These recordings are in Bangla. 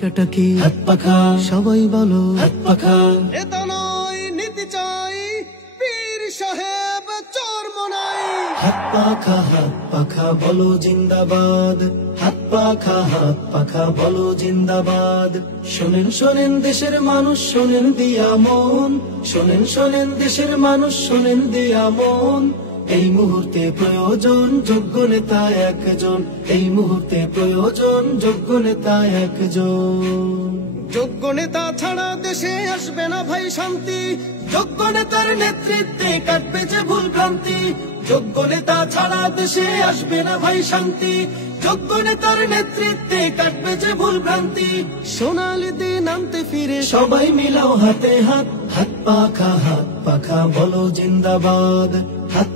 কাটাকি হাত পাখা সবাই বলো হাত পাখা নেতা নয় নীতি চাই পীর সাহেব চরমনাই হাত পাখা বলো জিন্দাবাদ হাত পাখা বলো জিন্দাবাদ শোনেন শোনেন দেশের মানুষ শোনেন দিয়া মন শোনেন দেশের মানুষ শোনেন দিয়া মন এই মুহূর্তে প্রয়োজন যোগ্য নেতা একজন এই মুহূর্তে প্রয়োজন যোগ্য নেতা একজন যোগ্য নেতা ছাড়া দেশে আসবে না ভাই শান্তি যোগ্য নেতার নেতৃত্বে কাটবে যে ভুল ভ্রান্তি যোগ্য নেতা ছাড়া দেশে আসবে না ভাই শান্তি যোগ্য নেতার নেতৃত্বে কাটবে যে ভুল ভ্রান্তি সোনালি দিন আনতে ফিরে সবাই মিলাও হাতে হাত হাত পাখা বলো জিন্দাবাদ হাত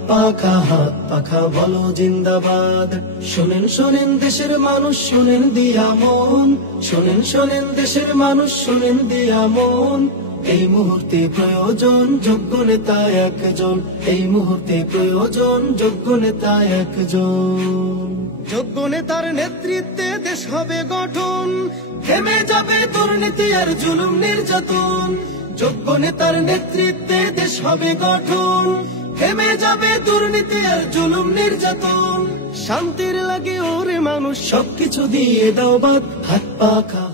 পাখা বলো জিন্দাবাদ শোনেন দেশের মানুষ শোনেন দিয়া মন শোনেন দেশের মানুষ শোনেন দিয়া মন এই মুহূর্তে প্রয়োজন যোগ্য নেতা একজন এই মুহূর্তে প্রয়োজন যোগ্য নেতা একজন যোগ্য নেতার নেতৃত্বে দেশ হবে গঠন থেমে যাবে দুর্নীতি আর জুলুম নির্যাতন যোগ্য নেতার নেতৃত্বে দেশ হবে গঠন থেমে যাবে দুর্নীতি আর জুলুম নির্যাতন শান্তির লাগে ওরে মানুষ সবকিছু দিয়ে দাও বাদ হাত পাখা